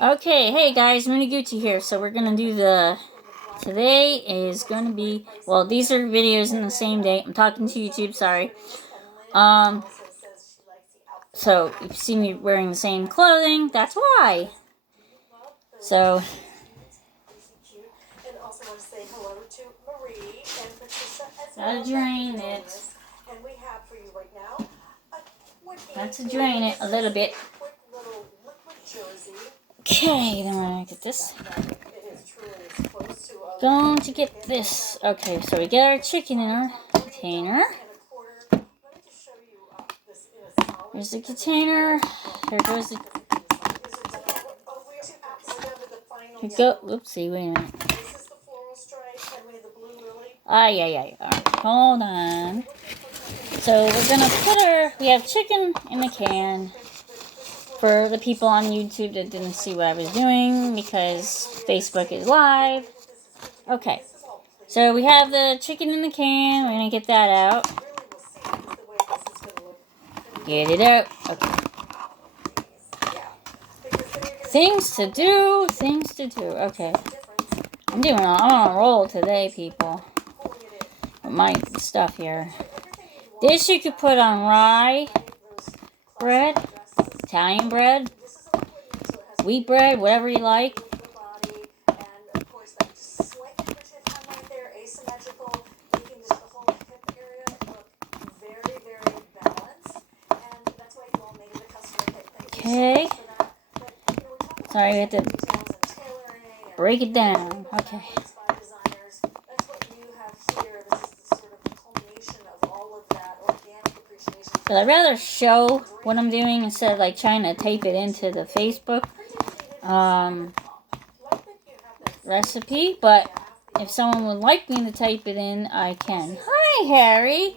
Okay, hey guys, Miniguchi here. So we're gonna do today is gonna be, well, these are videos in the same day. I'm talking to YouTube, sorry. So you see me wearing the same clothing, that's why. So, gotta drain it. Got to drain it a little bit. Okay, then we're gonna get this. Going to get this. Okay, so we get our chicken in our container. Here's the container. Here goes the. Here go. Oopsie, wait a minute. Yeah. Alright, hold on. So we're gonna we have chicken in the can. For the people on YouTube that didn't see what I was doing because Facebook is live. Okay, so we have the chicken in the can. We're going to get that out. Get it out. Okay. Things to do. Okay. I'm on a roll today, people. With my stuff here. This you could put on rye bread. Italian bread, wheat bread, whatever you like. Okay. Sorry, we have to break it down. Okay. But I'd rather show what I'm doing instead of like trying to tape it into the Facebook recipe. But if someone would like me to type it in, I can. Hi, Harry.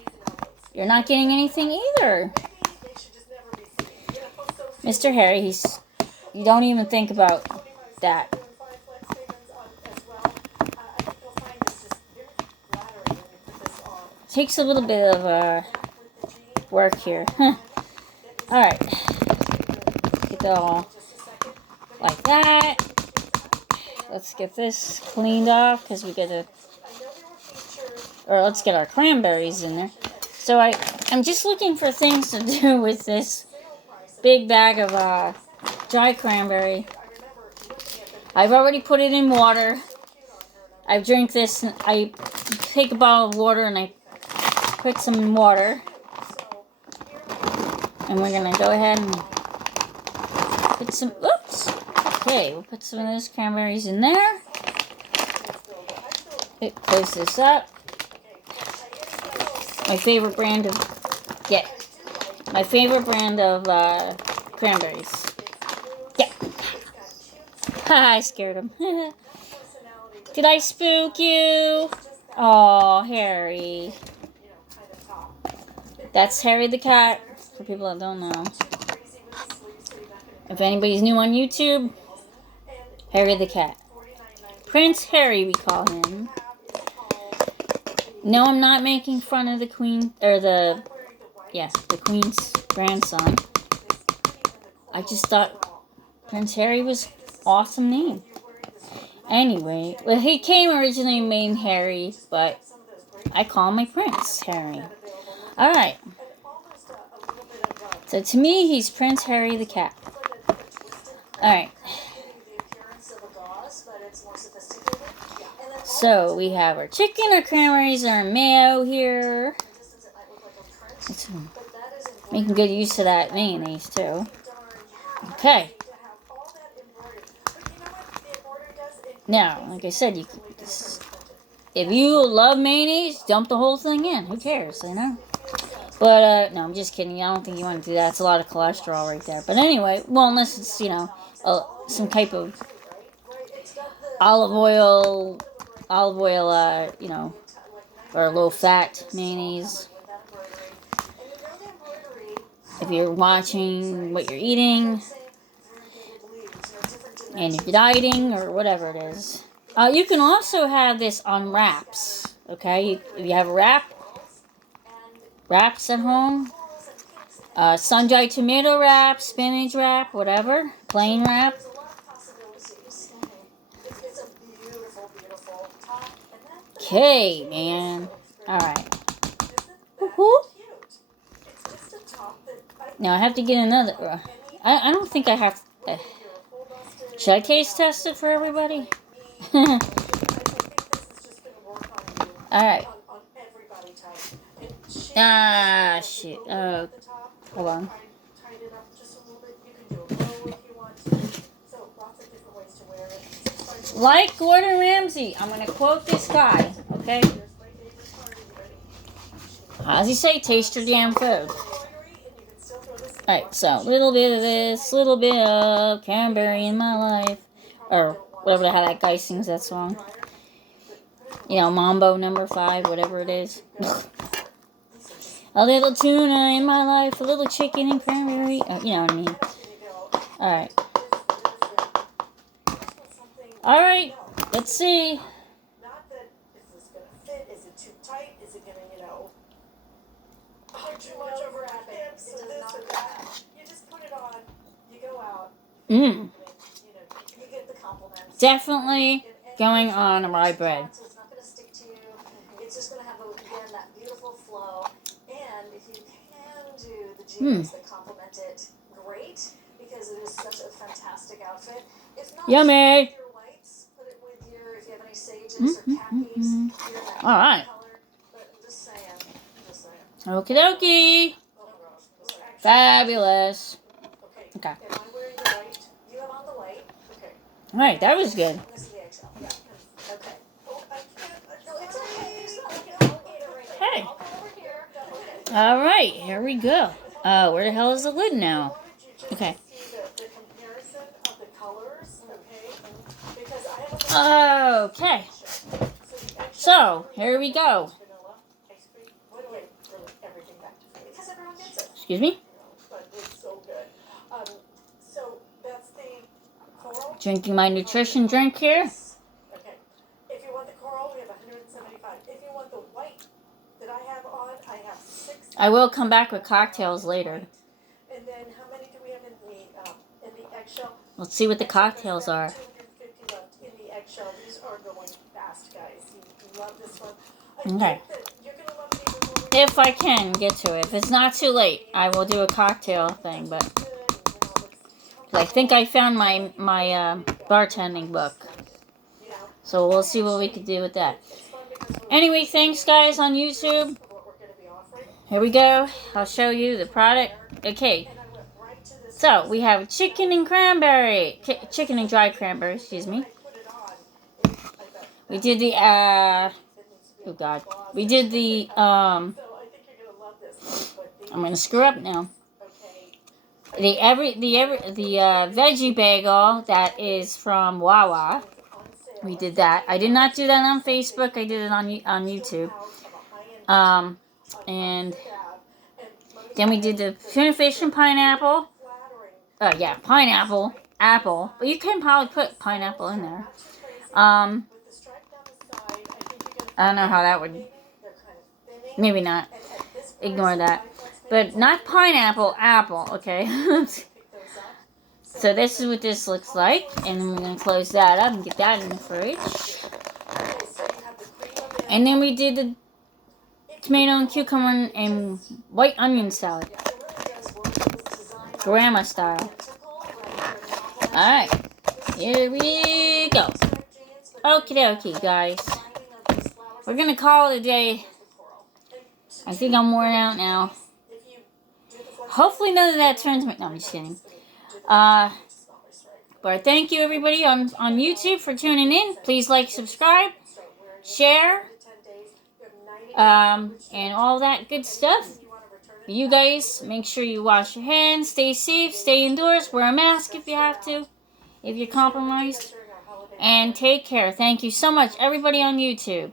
You're not getting anything either. Mr. Harry, you don't even think about that. Takes a little bit of work here. Alright. Get it all like that. Let's get this cleaned off because we gotta. Or let's get our cranberries in there. So I'm just looking for things to do with this big bag of dry cranberry. I've already put it in water. I drink this. I take a bottle of water and I put some water. And we're going to go ahead and put some, okay, we'll put some of those cranberries in there. Close this up. My favorite brand of cranberries. Yeah. I scared him. Did I spook you? Oh, Harry. That's Harry the cat. For people that don't know. If anybody's new on YouTube, Harry the cat. Prince Harry, we call him. No, I'm not making fun of the queen, or the queen's grandson. I just thought Prince Harry was an awesome name. Anyway, well, he came originally named Harry, but I call him my Prince Harry. Alright. So to me, he's Prince Harry the cat. Alright. So we have our chicken, our cranberries, our mayo here. It's making good use of that mayonnaise too. Okay. Now, like I said, if you love mayonnaise, dump the whole thing in. Who cares, you know? But, no, I'm just kidding. I don't think you want to do that. It's a lot of cholesterol right there. But anyway, well, unless it's, some type of olive oil, or low-fat mayonnaise. If you're watching what you're eating, and if you're dieting, or whatever it is. You can also have this on wraps, okay? If you have wraps at home, sun-dried tomato wrap, spinach wrap, whatever, plain wrap. Okay, man. Alright. Woohoo! Now I have to get another. I don't think I have. Should I taste test it for everybody? Alright. Ah, shit. Hold on. Like Gordon Ramsay, I'm going to quote this guy, okay? How does he say? Taste your damn food. Alright, so a little bit of this, a little bit of cranberry in my life. Or whatever the hell that guy sings that song. You know, Mambo number 5, whatever it is. A little tuna in my life, a little chicken and cranberry. You know what I mean. Alright. Alright, let's see. Not that is this going to fit? Is it too tight? Is it going to, too much over our hips or this or that? You just put it on, you go out. You get the compliments. Definitely going on rye bread. So it's not going to stick to you. It's just going to have, again, that beautiful flow. And if you can do the jeans that complement it, great, because it is such a fantastic outfit. If not, yummy. Put it with your, if you have any sages or khakis, All right. color. But I'm just saying. Okie dokie. Fabulous. Okay. Am I wearing the white? You have on the white. Okay. All right, that was good. This is the eggshell. Yeah. Okay. Oh, I can't. No, it's okay. It's not like an alligator right now. Hey. I'll go over here. Okay. All right, here we go. Where the hell is the lid now? Okay. See the comparison of the colors, okay? Because I have a Okay. So, here we go. vanilla ice cream. Why do I really everything back to food? Because everyone gets it. Excuse me? But it's so good. So that's the coral. Drinking my nutrition drink here. Okay. If you want the coral, we have 175. If you want the white that I have on, I have 6. I will come back with cocktails later. And then how many do we have in the eggshell? Let's see what the cocktails are. 250 left in the eggshell. These are going fast, guys. You love this one. Okay. You're gonna love these when If I can get to it. If it's not too late, I will do a cocktail thing. But I think I found my bartending book. So we'll see what we can do with that. Anyway, thanks guys on YouTube. Here we go. I'll show you the product. Okay. So we have chicken and cranberry. Chicken and dry cranberry, excuse me. We did the oh god. We did the I'm gonna screw up now. The veggie bagel that is from Wawa. We did that. I did not do that on Facebook. I did it on YouTube. And then we did the tuna fish and pineapple. Yeah, pineapple, apple. But you can probably put pineapple in there. I don't know how that would. Maybe not. Ignore that. But not pineapple, apple. Okay. So this is what this looks like, and I'm going to close that up and get that in the fridge. And then we did the tomato and cucumber and white onion salad. Grandma style. Alright, here we go. Okie dokie, guys. We're going to call it a day. I think I'm worn out now. Hopefully none of that turns me... No, I'm just kidding. But thank you everybody on YouTube for tuning in. Please like, subscribe, share, and all that good stuff. You guys, make sure you wash your hands, stay safe, stay indoors, wear a mask if you have to, if you're compromised, and take care. Thank you so much, everybody on YouTube.